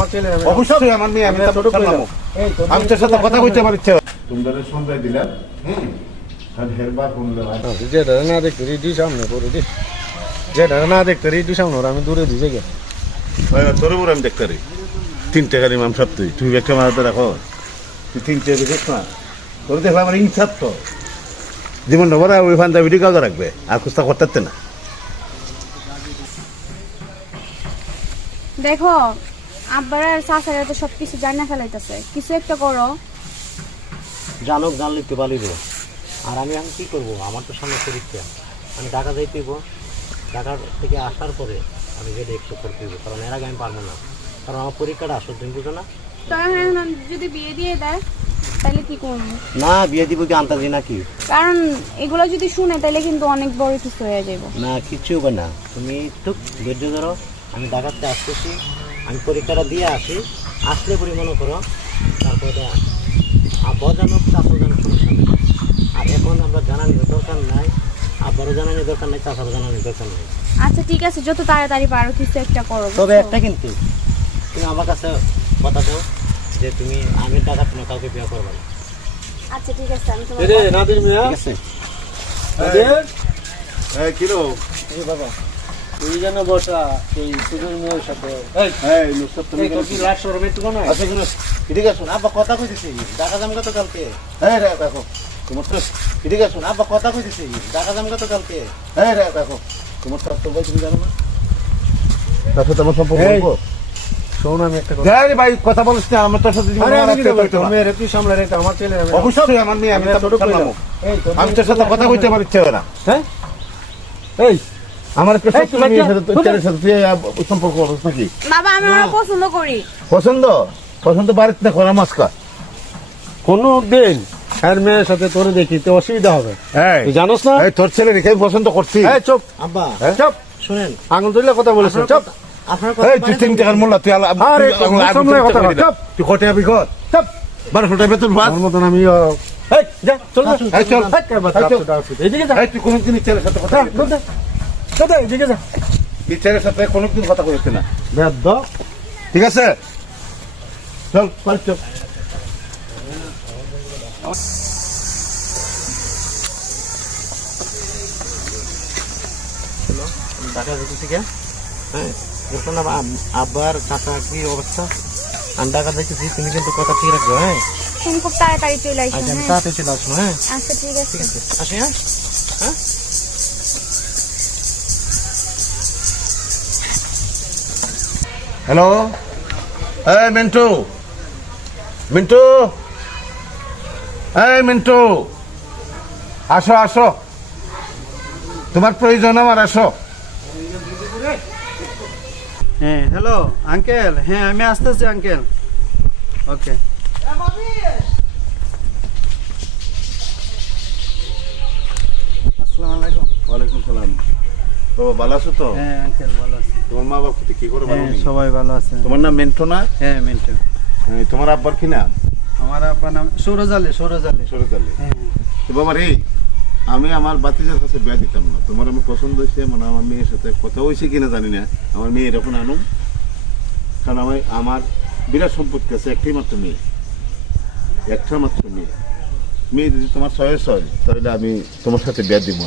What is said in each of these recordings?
আমার ছেলে অবশ্যই আমার মেয়ে, আমি ছোট কইলাম, আমি তোর সাথে কথা কইতে আমার ইচ্ছা। সুন্দর সন্ধ্যা দিলাম, হেরবার বললে ভাই যেটা না দেখতে রেডি সামনে করে দি, যেটা না দেখতে রেডি সামনে আমি দূরে দিছে গে তোর উপর আমি দেখতে পারি। 3 টাকা দিলাম সপ্তাহে, তুই একটা মারাতে রাখো, তুই 3 টাকা দেখ না, তোর দেখলাম আমার ইনসাফ তো জীবনটা বড় ওই ফান্দা ভিডিও কাজ রাখবে আর কুস্তা করতে না। দেখো আব্বার আর চাচারা তো সবকিছু জানা ফেলাইতেছে, কিছু একটা করো। জানুক, জানলে তো পালিব। আর আমি এখন কী করবো? আমার তো সামনে পরীক্ষা, আমি ঢাকা যাইতেইব। ঢাকা থেকে আসার পরে আমি গেলে একটু করতে হইব, কারণ এর আগে আমি পারবো না, কারণ আমার পরীক্ষাটা আসো, তুমি বুঝো না? তো এখন যদি বিয়ে দিয়ে দেয় তাহলে কি করবো? না, বিয়ে দিব কি আনতাজি নাকি? কারণ এগুলো যদি শুনে তাহলে কিন্তু অনেক বড় কিছু হয়ে যাবে। না, কিচ্ছু হবে না, তুমি একটু ধৈর্য ধরো। আমি ঢাকাতে আসতেছি, আমি পরীক্ষাটা দিয়ে আসি, আসলে পরে মনে করো তারপরে আব্বা জানুক, চাষও জানুক, সমস্যা নেই। আর এখন আমরা জানানোর দরকার নাই, আব্বারও জানানোর দরকার নেই, চাষারও জানানোর দরকার নেই। আচ্ছা ঠিক আছে, যত তাড়াতাড়ি পারো কিছু একটা করো। তবে একটা কিন্তু, তুমি আমার কাছে কথা দাও যে তুমি আমি টাকা তুমি কাউকে বিয়ে করবে না। আচ্ছা ঠিক আছে, আমি তোমার এই নাদির মিয়া, ঠিক আছে? এই কিলো এই বাবা তুই যেন বসা এই সুজন মেয়ের সাথে এই নুসরাত তুমি তোর কি লাশ শরমে একটু না? আচ্ছা কিলো ঠিক আছে না, আব্বা কথা কইতেছি, ঢাকা যাম কত কালকে? হ্যাঁ রে দেখো তোমার তো ঠিক আছে না, আব্বা কথা কইতেছি, ঢাকা যাম কত কালকে? হ্যাঁ রে দেখো তোমার তো ভাই তুমি জানো না, তারপর তোমার সম্পর্ক বলবো। শোন আমি একটা কথা, যাই ভাই কথা বলিস না, আমার তোর সাথে জীবন মেয়ের তুই সামলে রেখে আমার ছেলে অবশ্যই আমার মেয়ে, আমি ছোট কইলাম, আমি তোর সাথে কথা কইতে আমার ইচ্ছা হয় না। হ্যাঁ এই আমার একটা সত্যি মেয়ের সাথে তোর ছেলের সাথে তুই সম্পর্ক করছিস নাকি? বাবা আমি ওরা পছন্দ করি। পছন্দ পছন্দ বাড়িতে না করা মাস্কা কোনো দিন আর মেয়ের সাথে তোর দেখিতে অসুবিধা হবে, তুই জানোস না? এই তোর ছেলে রেখে আমি পছন্দ করছি। এই চুপ, আব্বা চুপ, শুনেন, আঙুল তুললে কথা বলিস না, চুপ। আপনার এই তুই 3 টাকার মোল্লা, তুই আরে সামনে কথা কর, চুপ তুই কটে আবি কর, চুপ। 1200 টাকা বেতন পাস। আমার মতন আমি এই যা চল যা, এই চল, এইদিকে যা, এই তুই কোনদিন ছেলের সাথে কথা বলবি না। চল এইদিকে যা, এই ছেলের সাথে কোনদিন কথা বলবি না, বেদ্য। ঠিক আছে? চল বাড়ি চল। ঢাকা যেতেছি কে? হ্যাঁ, দেখুন না আব্বার চাচা কি অবস্থা। আমি ঢাকা যাইতেছি, তুমি কিন্তু কথা ঠিক রাখবে। হ্যাঁ, তুমি খুব তাড়াতাড়ি চলে আসো। আচ্ছা, আমি হ্যাঁ তাড়াতাড়ি চলে আসবো। হ্যাঁ, আচ্ছা ঠিক আছে। আসি। হ্যাঁ, হ্যাঁ। হ্যালো, এই মিন্টু, মিন্টু, এই মিন্টু, আসো আসো, তোমার প্রয়োজন আমার, আসো। হ্যাঁ হ্যালো আঙ্কেল, হ্যাঁ আমি আসতেছি আঙ্কেল। ওকে আসসালামু আলাইকুম। ওয়ালাইকুম সালাম। বাবা ভালো আছো তো? হ্যাঁ আঙ্কেল ভালো আছি। তোমার মা বাবা কি করে ভালো হ্যাঁ নেই? সবাই ভালো আছে। তোমার নাম মিন্টু না? হ্যাঁ মিন্টু। তোমার আব্বার কি নাম? আমার আব্বার নাম সৌরজালে। সৌরজালে। সরকালে। হ্যাঁ তো বাবা রে, আমি আমার বাতিজার কাছে বিয়া দিতাম না, তোমার আমি পছন্দ হয়েছে, মানে আমার মেয়ের সাথে কথা হয়েছে কিনা জানি না, আমার মেয়ের এখন আনুম, কারণ আমার বিরাট সম্পত্তি আছে, একটাই মাত্র মেয়ে, একটা মাত্র মেয়ে। মেয়ে যদি তোমার 6 তাহলে আমি তোমার সাথে বিয়া দিব,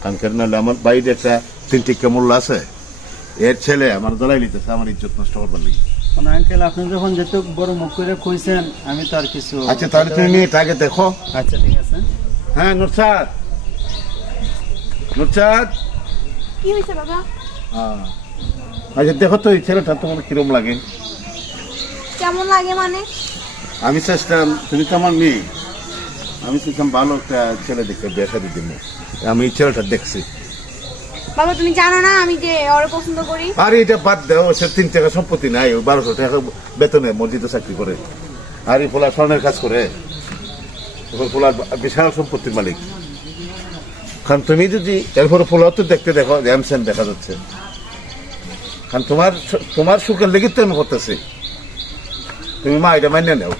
কারণ কেন নাহলে আমার বাইরে একটা 3 টিকা মূল্য আছে, এর ছেলে আমার দলাই নিতেছে, আমার ইজ্জত নষ্ট করবার লাগে। মানে আঙ্কেল আপনি যখন যেটুক বড় মুখ করে কইছেন আমি তো আর কিছু। আচ্ছা তাহলে তুমি মেয়েটা আগে দেখো। আচ্ছা ঠিক আছে। হ্যাঁ নুরসাদ, নুরসাদ, কি হয়েছে বাবা? আচ্ছা দেখো তো এই ছেলেটা তোমার কিরম লাগে। কেমন লাগে মানে? আমি চাইছিলাম, তুমি তো আমার মেয়ে, আমি চাইছিলাম ভালো একটা ছেলে দেখে বিয়ে শাদী দিব, আমি এই ছেলেটা দেখছি। বাবা তুমি জানো না আমি যে ওরে পছন্দ করি। আর এটা বাদ দাও, সে 3 টাকা সম্পত্তি নাই, ওই 1200 টাকা বেতনে মসজিদে চাকরি করে, আর এই পোলা স্বর্ণের কাজ করে, পোলার বিশাল সম্পত্তির মালিক। কারণ তুমি যদি এরপরে পোলাও তো দেখতে দেখো, র্যামসেন দেখা যাচ্ছে, কারণ তোমার সুখের লেগে তো আমি করতেছি, তুমি মা এটা মাইনে নাও।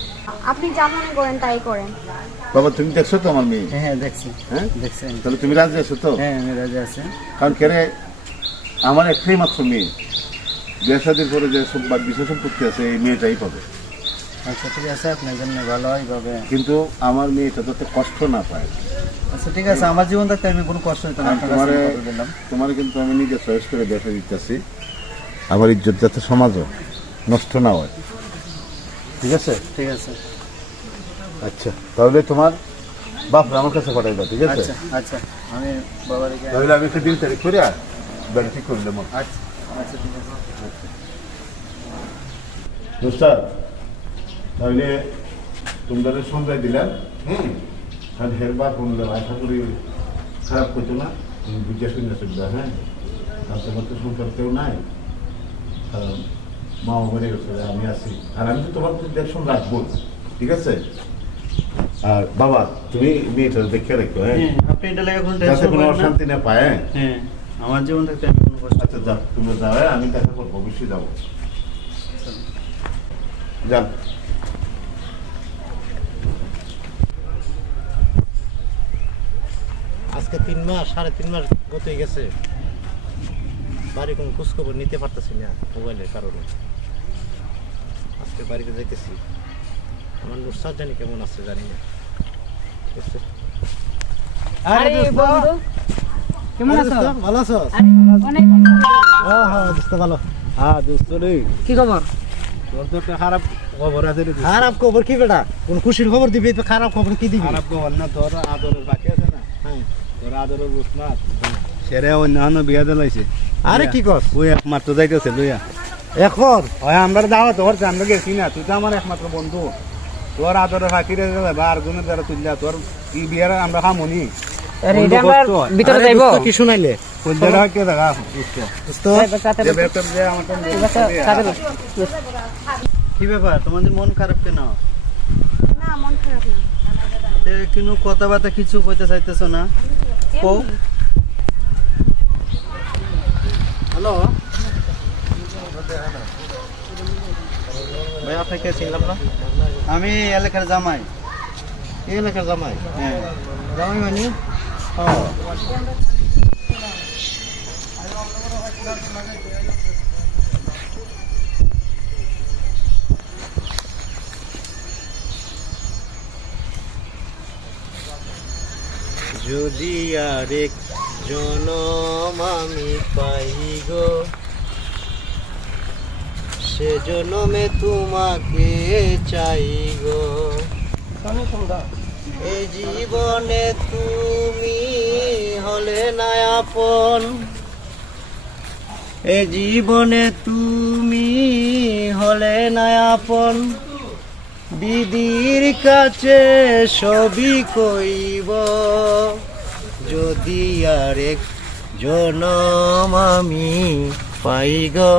আপনি যা মনে করেন তাই করেন। বাবা তুমি দেখছো তো আমার মেয়ে? হ্যাঁ দেখছি। হ্যাঁ দেখছি। তাহলে তুমি রাজি আছো তো? হ্যাঁ আমি রাজি আছি। কারণ কেন আমার একটাই মাত্র মেয়ে, বিয়ে শাদীর পরে যে সব বিষয় সম্পত্তি আছে এই মেয়েটাই পাবে। আচ্ছা ঠিক আছে, আপনার জন্য ভালো এইভাবে। কিন্তু আমার মেয়েটা যাতে কষ্ট না পায়। আচ্ছা ঠিক আছে, আমার জীবন থাকতে আমি কোনো কষ্ট হইতো না, আপনার কাছে আমি কথা দিলাম। তোমার কিন্তু আমি নিজে চয়েস করে দেখা দিতেছি, আমার ইজ্জত যাতে সমাজও নষ্ট না হয়। ঠিক আছে? ঠিক আছে। আচ্ছা, তাহলে তোমার বাপ আমার কাছে পাঠাইবা। ঠিক আছে? আচ্ছা আচ্ছা, আমি বাবার এখানে। তাহলে আমি একটা দিন তারিখ করে ব্যাংক ঠিক করে দেবো। আচ্ছা আচ্ছা ঠিক আছে। দোস্তার, তাহলে তোমরা সন্ধ্যায় দিলাম। হ্যাঁ, আর হেরবার করলে আশা করি খারাপ করছো না, তুমি বুঝে শুনে চলবে। হ্যাঁ, আর তোমার তো সংসার কেউ নাই, কারণ মাও মরে গেছে, আমি আছি, আর আমি তো তোমার দেখশন রাখবো। ঠিক আছে? আর বাবা, তুমি মেয়েটা দেখে রাখো। হ্যাঁ, হ্যাঁ, আপনি এটা লাগে কোনো যাতে টেনশন কোনো করেন না। অশান্তি না পায়। হ্যাঁ? হ্যাঁ, আমার জীবন থাকতে আমি কোনো কষ্ট। আচ্ছা যাও, তোমরা যাও। হ্যাঁ, আমি দেখা করবো, অবশ্যই যাবো। যান। আজকে 3 মাস 3.5 মাস গত হয়ে গেছে, বাড়ি কোনো খোঁজখবর নিতে পারতেছি না মোবাইলের কারণে। আজকে বাড়িতে যাইতেছি, আমার নুসরাত জানি কেমন আছে জানি না। বুঝছো? আরে বন্ধু কেমন আছো? ভালো আছো? অনেক হ্যাঁ হ্যাঁ দোস্ত ভালো। হ্যাঁ দোস্ত রে, কি খবর? তোর তো একটা খারাপ খবর আছে রে। খারাপ খবর কি বেটা? কোন খুশির খবর দিবি তো খারাপ খবর কি দিবি? খারাপ খবর না, তোর আদরের বাকি আছে না, হ্যাঁ। তোর আদরের বুঝমাত সেরে অন্যান্য বিয়া দিলাইছে। আরে কি কস? ওই একমাত্র যাইতেছে লইয়া। এখন ওই আমরা দাওয়াত তোর আমরা গেছি না, তুই তো আমার একমাত্র বন্ধু। তোর আদরের ফাঁকিরে বার গুণের দ্বারা তুললা, তোর কি বিয়ার আমরা খামনি। আরে এটা আমরা ভিতরে যাইব কি শুনাইলে? কইদারা কে দেখা বুঝছো? দোস্ত যে বেতন যে আমার তো কি ব্যাপার, তোমাদের মন খারাপ কেন? না, মন খারাপ না। কোনো কথাবার্তা কিছু কইতে চাইতেছো না? ও হ্যালো ভাই আপনাকে চিনলাম না। আমি এলাকার জামাই। এই এলাকার জামাই? হ্যাঁ, জামাই মানে? যদি আরেক জনম আমি পাই গো, সে জনমে তোমাকে চাই গো। এই জীবনে তুমি হলে না আপন, এ জীবনে তুমি হলে না আপন, বিধির কাছে সবই কইব। যদি আরেক জনম আমি পাই গো।